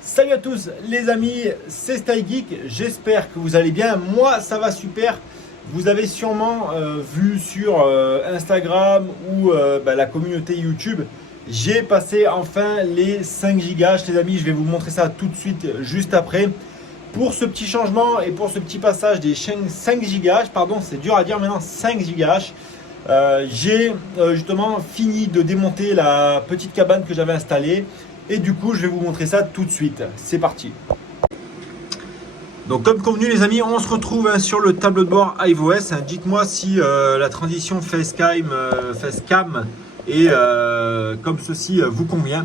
Salut à tous les amis, c'est StyGeek, j'espère que vous allez bien, moi ça va super. Vous avez sûrement vu sur Instagram ou la communauté YouTube, j'ai passé enfin les 5 gigas les amis, je vais vous montrer ça tout de suite juste après. Pour ce petit changement et pour ce petit passage des 5 gigas, pardon c'est dur à dire maintenant, 5 gigas, j'ai justement fini de démonter la petite cabane que j'avais installée. Et du coup, je vais vous montrer ça tout de suite. C'est parti. Donc comme convenu les amis, on se retrouve sur le tableau de bord iOS. Dites-moi si la transition Facecam et comme ceci vous convient.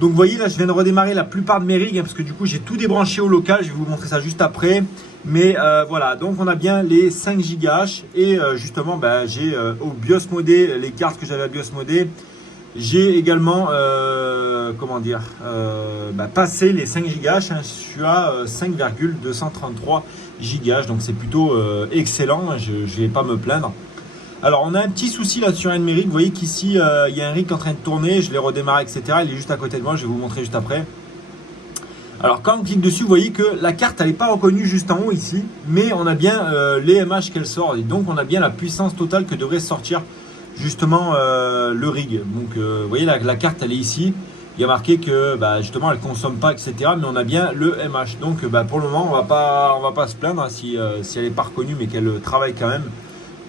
Donc vous voyez là, je viens de redémarrer la plupart de mes rigs parce que du coup j'ai tout débranché au local. Je vais vous montrer ça juste après. Mais voilà, donc on a bien les 5 gigas et justement j'ai au BIOS modé les cartes que j'avais à BIOS modé. J'ai également passé les 5 gigas, je suis à 5,233 gigas, donc c'est plutôt excellent, je ne vais pas me plaindre. Alors on a un petit souci là sur un de mes rigs, vous voyez qu'ici il y a un rig qui est en train de tourner, je l'ai redémarré etc, il est juste à côté de moi, je vais vous montrer juste après. Alors quand on clique dessus, vous voyez que la carte elle n'est pas reconnue juste en haut ici, mais on a bien les MH qu'elle sort, et donc on a bien la puissance totale que devrait sortir justement le rig. Donc vous voyez la carte elle est ici, il y a marqué que justement elle consomme pas etc, mais on a bien le MH. Donc pour le moment on va pas se plaindre hein, si elle est pas reconnue mais qu'elle travaille quand même,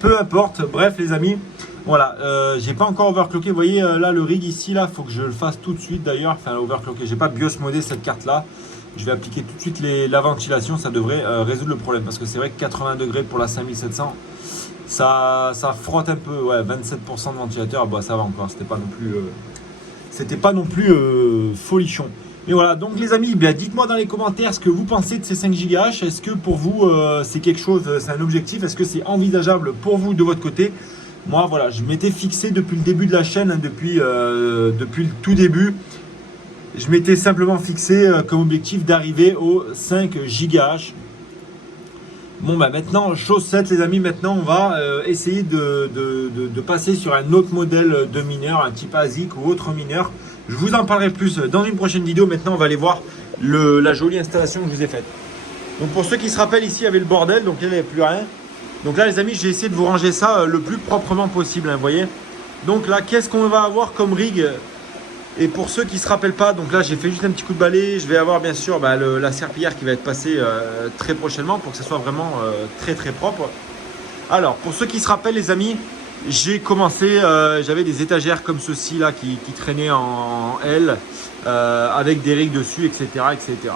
peu importe. Bref les amis, voilà, j'ai pas encore overclocké, vous voyez là le rig ici, là faut que je le fasse tout de suite d'ailleurs, enfin overclocké, j'ai pas BIOS modé cette carte là. Je vais appliquer tout de suite la ventilation, ça devrait résoudre le problème, parce que c'est vrai que 80 degrés pour la 5700, ça frotte un peu, ouais, 27% de ventilateur, bah ça va encore, c'était pas non plus folichon. Mais voilà, donc les amis, dites-moi dans les commentaires ce que vous pensez de ces 5 gigas. Est-ce que pour vous c'est quelque chose, c'est un objectif, est-ce que c'est envisageable pour vous de votre côté? Moi voilà, je m'étais fixé depuis le début de la chaîne, hein, depuis le tout début. Je m'étais simplement fixé comme objectif d'arriver aux 5 gigas. Bon maintenant, chose faite les amis, maintenant on va essayer de passer sur un autre modèle de mineur, un type ASIC ou autre mineur. Je vous en parlerai plus dans une prochaine vidéo. Maintenant on va aller voir la jolie installation que je vous ai faite. Donc pour ceux qui se rappellent, ici il y avait le bordel, donc là il n'y avait plus rien. Donc là les amis, j'ai essayé de vous ranger ça le plus proprement possible, hein, vous voyez. Donc là qu'est-ce qu'on va avoir comme rig? Et pour ceux qui ne se rappellent pas, donc là j'ai fait juste un petit coup de balai, je vais avoir bien sûr la serpillière qui va être passée très prochainement pour que ça soit vraiment très très propre. Alors pour ceux qui se rappellent les amis, j'ai commencé, j'avais des étagères comme ceci là qui traînaient en L avec des rigs dessus etc. etc.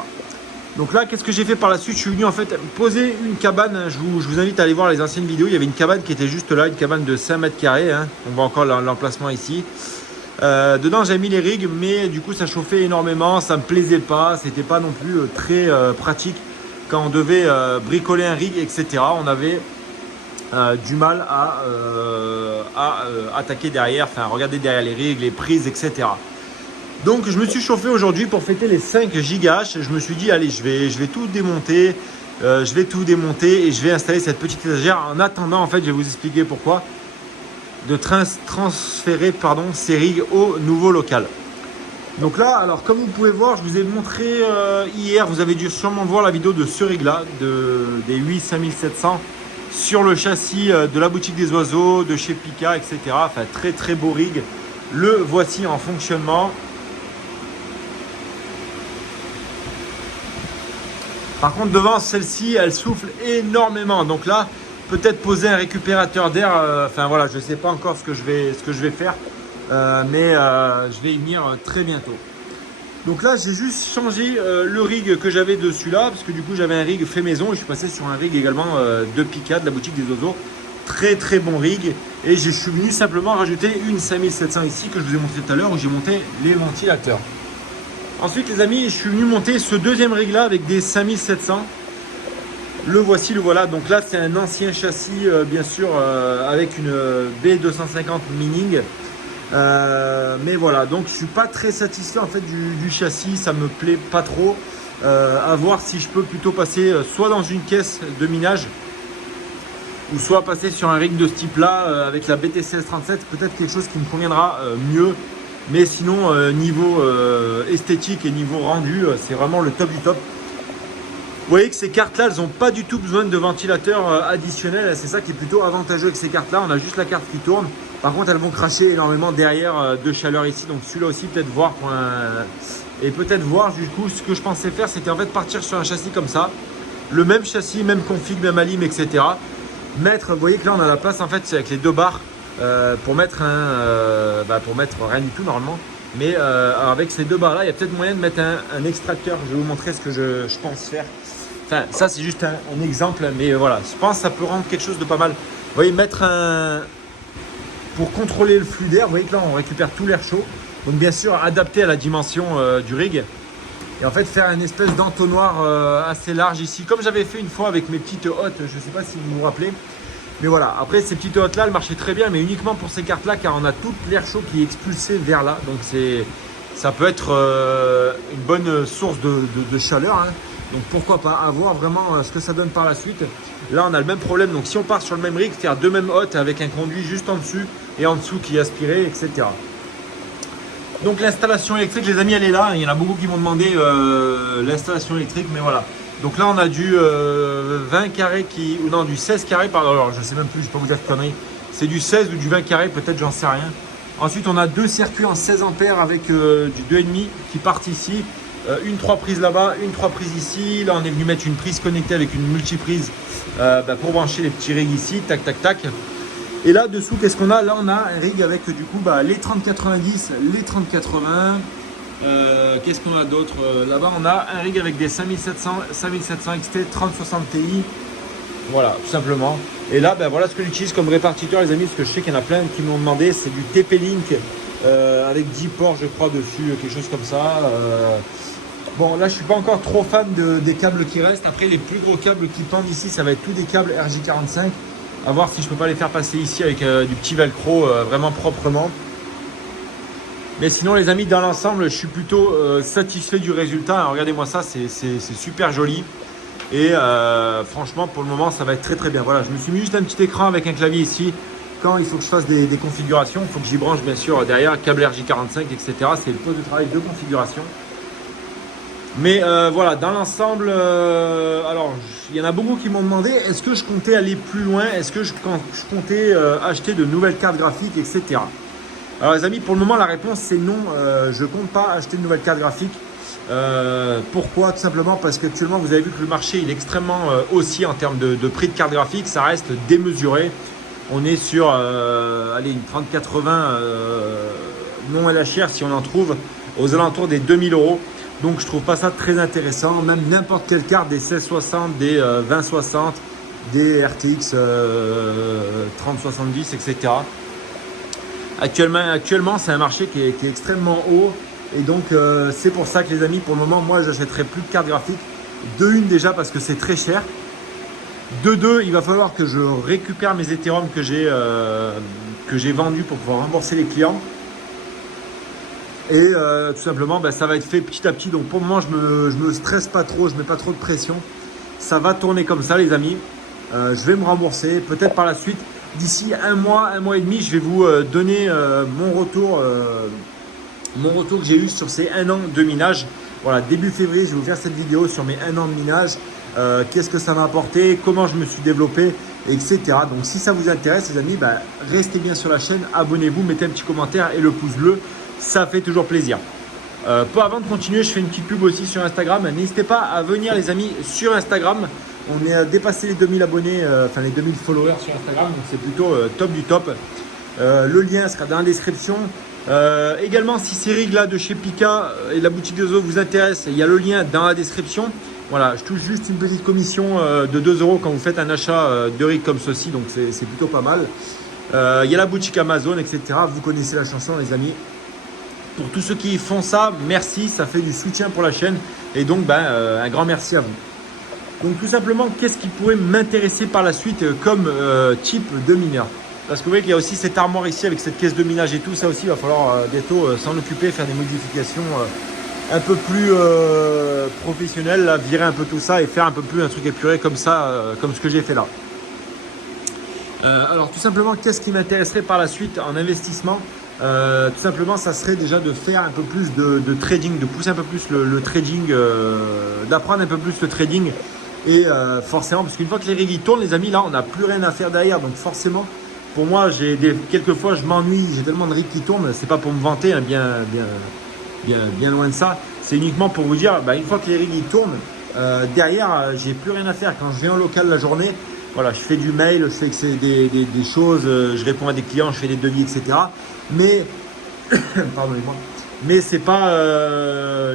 Donc là qu'est-ce que j'ai fait par la suite? Je suis venu en fait poser une cabane, je vous invite à aller voir les anciennes vidéos, il y avait une cabane qui était juste là, une cabane de 5 mètres carrés, hein. On voit encore l'emplacement ici. Dedans j'avais mis les rigs mais du coup ça chauffait énormément, ça me plaisait pas, c'était pas non plus très pratique quand on devait bricoler un rig etc. On avait du mal à attaquer derrière, enfin regarder derrière les rigs, les prises etc. Donc je me suis chauffé aujourd'hui pour fêter les 5 gigas. Je me suis dit allez je vais tout démonter, et je vais installer cette petite étagère. En attendant en fait je vais vous expliquer pourquoi, de transférer ces rigs au nouveau local. Donc là, alors comme vous pouvez voir, je vous ai montré hier, vous avez dû sûrement voir la vidéo de ce rig là, des 8 5700 sur le châssis de la boutique des oiseaux, de chez Pika, etc. Enfin très très beau rig. Le voici en fonctionnement. Par contre devant celle-ci, elle souffle énormément. Donc là, peut-être poser un récupérateur d'air, enfin voilà, je ne sais pas encore ce que je vais faire, mais je vais y venir très bientôt. Donc là j'ai juste changé le rig que j'avais dessus là, parce que du coup j'avais un rig fait maison et je suis passé sur un rig également de Pika, de la boutique des oiseaux. Très très bon rig, et je suis venu simplement rajouter une 5700 ici que je vous ai montré tout à l'heure, où j'ai monté les ventilateurs. Ensuite les amis, je suis venu monter ce deuxième rig là avec des 5700. Le voici, le voilà. Donc là, c'est un ancien châssis, bien sûr, avec une B250 Mining. Mais voilà, donc je suis pas très satisfait en fait du châssis, ça me plaît pas trop. À voir si je peux plutôt passer soit dans une caisse de minage, ou soit passer sur un rig de ce type là avec la BTCS 37, peut-être quelque chose qui me conviendra mieux. Mais sinon, niveau esthétique et niveau rendu, c'est vraiment le top du top. Vous voyez que ces cartes-là, elles n'ont pas du tout besoin de ventilateur additionnel. C'est ça qui est plutôt avantageux avec ces cartes-là. On a juste la carte qui tourne. Par contre, elles vont cracher énormément derrière de chaleur ici. Donc celui-là aussi, peut-être voir pour un... Et peut-être voir, du coup, ce que je pensais faire, c'était en fait partir sur un châssis comme ça. Le même châssis, même config, même alim, etc. Mettre, vous voyez que là, on a la place, en fait, c'est avec les deux barres pour mettre pour mettre rien du tout, normalement. Mais avec ces deux barres-là, il y a peut-être moyen de mettre un extracteur. Je vais vous montrer ce que je pense faire. Enfin, ça, c'est juste un exemple, mais voilà. Je pense que ça peut rendre quelque chose de pas mal. Vous voyez, mettre un... Pour contrôler le flux d'air, vous voyez que là, on récupère tout l'air chaud. Donc, bien sûr, adapté à la dimension du rig. Et en fait, faire une espèce d'entonnoir assez large ici. Comme j'avais fait une fois avec mes petites hottes, je ne sais pas si vous vous rappelez. Mais voilà, après, ces petites hottes-là, elles marchaient très bien, mais uniquement pour ces cartes-là, car on a tout l'air chaud qui est expulsé vers là. Donc, ça peut être une bonne source de chaleur, hein. Donc pourquoi pas, à voir vraiment ce que ça donne par la suite. Là on a le même problème, donc si on part sur le même rig, faire deux mêmes hottes avec un conduit juste en dessus et en dessous qui est aspiré, etc. Donc l'installation électrique, les amis, elle est là. Il y en a beaucoup qui m'ont demandé l'installation électrique, mais voilà. Donc là on a du 20 carrés ou non, du 16 carrés, pardon, alors je sais même plus, je ne vais pas vous dire de conneries. C'est du 16 ou du 20 carrés, peut-être, j'en sais rien. Ensuite on a deux circuits en 16 ampères avec du 2,5 qui partent ici. Une 3 prises là-bas, une 3 prises ici. Là, on est venu mettre une prise connectée avec une multiprise pour brancher les petits rigs ici. Tac, tac, tac. Et là, dessous, qu'est-ce qu'on a? Là, on a un rig avec du coup les 3090, les 3080. Qu'est-ce qu'on a d'autre? Là-bas, on a un rig avec des 5700 XT 3060 Ti. Voilà, tout simplement. Et là, voilà ce que j'utilise comme répartiteur, les amis, parce que je sais qu'il y en a plein qui m'ont demandé. C'est du TP-Link avec 10 ports, je crois, dessus, quelque chose comme ça. Bon, là, je suis pas encore trop fan des câbles qui restent. Après, les plus gros câbles qui pendent ici, ça va être tous des câbles RJ45. À voir si je peux pas les faire passer ici avec du petit velcro vraiment proprement. Mais sinon, les amis, dans l'ensemble, je suis plutôt satisfait du résultat. Alors, regardez-moi ça, c'est super joli. Et franchement, pour le moment, ça va être très très bien. Voilà, je me suis mis juste un petit écran avec un clavier ici. Quand il faut que je fasse des configurations, il faut que j'y branche bien sûr derrière, câble RJ45, etc. C'est le poste de travail de configuration. Mais voilà, dans l'ensemble, alors il y en a beaucoup qui m'ont demandé, est-ce que je comptais aller plus loin? Est-ce que je comptais acheter de nouvelles cartes graphiques, etc. Alors les amis, pour le moment, la réponse c'est non. Je ne compte pas acheter de nouvelles cartes graphiques. Pourquoi? Tout simplement parce qu'actuellement, vous avez vu que le marché il est extrêmement haussier en termes de prix de cartes graphiques. Ça reste démesuré. On est sur allez, une 3080 non LHR si on en trouve aux alentours des 2000 €. Donc je trouve pas ça très intéressant. Même n'importe quelle carte, des 1660, des 2060, des RTX 3070, etc. Actuellement c'est un marché qui est extrêmement haut. Et donc c'est pour ça que les amis, pour le moment, moi j'achèterai plus de cartes graphiques. De une déjà parce que c'est très cher. De deux, il va falloir que je récupère mes Ethereum que j'ai vendus pour pouvoir rembourser les clients. Et tout simplement, ça va être fait petit à petit. Donc pour le moment, je me stresse pas trop, je mets pas trop de pression. Ça va tourner comme ça, les amis. Je vais me rembourser. Peut-être par la suite, d'ici un mois et demi, je vais vous donner mon retour que j'ai eu sur ces 1 an de minage. Voilà, début février, je vais vous faire cette vidéo sur mes 1 an de minage. Qu'est-ce que ça m'a apporté, comment je me suis développé, etc. Donc si ça vous intéresse, les amis, restez bien sur la chaîne, abonnez-vous, mettez un petit commentaire et le pouce bleu. Ça fait toujours plaisir. Avant de continuer, je fais une petite pub aussi sur Instagram. N'hésitez pas à venir, les amis, sur Instagram. On est dépassé les 2000 abonnés, enfin les 2000 followers sur Instagram. Donc c'est plutôt top du top. Le lien sera dans la description. Également, si ces rigs là de chez Pika et la boutique de Zo vous intéressent, il y a le lien dans la description. Voilà, je touche juste une petite commission de 2 € quand vous faites un achat de rigs comme ceci. Donc c'est plutôt pas mal. Il y a la boutique Amazon, etc. Vous connaissez la chanson, les amis. Pour tous ceux qui font ça, merci, ça fait du soutien pour la chaîne et donc un grand merci à vous. Donc tout simplement, qu'est-ce qui pourrait m'intéresser par la suite comme type de mineur? Parce que vous voyez qu'il y a aussi cette armoire ici avec cette caisse de minage et tout, ça aussi il va falloir bientôt s'en occuper, faire des modifications un peu plus professionnelles, là, virer un peu tout ça et faire un peu plus un truc épuré comme ça, comme ce que j'ai fait là. Alors tout simplement, qu'est-ce qui m'intéresserait par la suite en investissement? tout simplement, ça serait déjà de faire un peu plus de trading, de pousser un peu plus le trading, d'apprendre un peu plus le trading. Et forcément, parce qu'une fois que les rigs tournent, les amis, là, on n'a plus rien à faire derrière. Donc forcément, pour moi, quelquefois, je m'ennuie. J'ai tellement de rigs qui tournent. C'est pas pour me vanter, hein, bien loin de ça. C'est uniquement pour vous dire, une fois que les rigs tournent, derrière, j'ai plus rien à faire. Quand je viens au local la journée, voilà, je fais du mail, je fais des choses, je réponds à des clients, je fais des devis, etc. Mais, pardonnez-moi. Mais c'est pas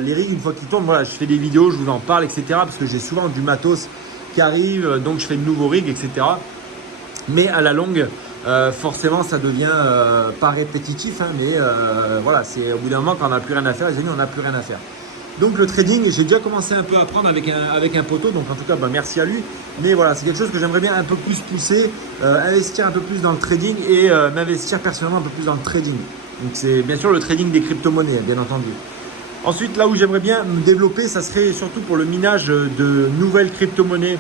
les rigs, une fois qu'ils tournent, voilà, je fais des vidéos, je vous en parle, etc. Parce que j'ai souvent du matos qui arrive, donc je fais de nouveaux rigs, etc. Mais à la longue, forcément, ça devient pas répétitif, hein, mais voilà, c'est au bout d'un moment, quand on n'a plus rien à faire, les amis, on n'a plus rien à faire. Donc le trading, j'ai déjà commencé un peu à apprendre avec un poteau, donc en tout cas, merci à lui. Mais voilà, c'est quelque chose que j'aimerais bien un peu plus pousser, investir un peu plus dans le trading et m'investir personnellement un peu plus dans le trading. Donc c'est bien sûr le trading des crypto-monnaies, bien entendu. Ensuite, là où j'aimerais bien me développer, ça serait surtout pour le minage de nouvelles crypto-monnaies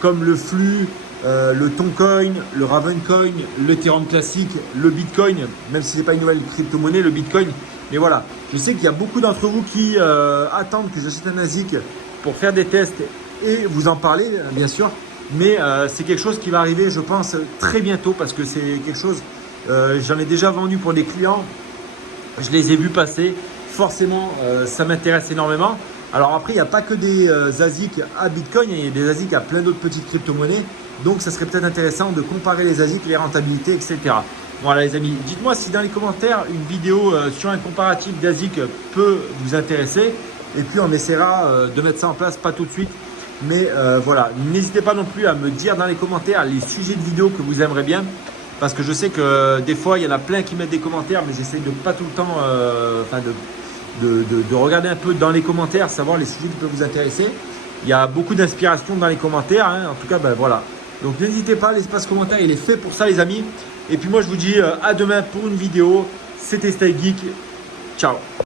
comme le flux, le Toncoin, le Ravencoin, l'Ethereum classique, le Bitcoin, même si ce n'est pas une nouvelle crypto-monnaie, le Bitcoin. Mais voilà, je sais qu'il y a beaucoup d'entre vous qui attendent que j'achète un ASIC pour faire des tests et vous en parler, bien sûr. Mais c'est quelque chose qui va arriver, je pense, très bientôt parce que c'est quelque chose, j'en ai déjà vendu pour des clients, je les ai vus passer. Forcément, ça m'intéresse énormément. Alors après, il n'y a pas que des ASIC à Bitcoin, il y a des ASIC à plein d'autres petites crypto-monnaies. Donc, ça serait peut-être intéressant de comparer les ASIC, les rentabilités, etc. Voilà les amis, dites-moi si dans les commentaires, une vidéo sur un comparatif d'ASIC peut vous intéresser. Et puis, on essaiera de mettre ça en place, pas tout de suite. Mais voilà, n'hésitez pas non plus à me dire dans les commentaires les sujets de vidéos que vous aimeriez bien. Parce que je sais que des fois, il y en a plein qui mettent des commentaires, mais j'essaie de pas tout le temps, de regarder un peu dans les commentaires, savoir les sujets qui peuvent vous intéresser. Il y a beaucoup d'inspiration dans les commentaires, hein. En tout cas, voilà. Donc n'hésitez pas, l'espace commentaire, il est fait pour ça les amis. Et puis moi, je vous dis à demain pour une vidéo. C'était Style Geek. Ciao.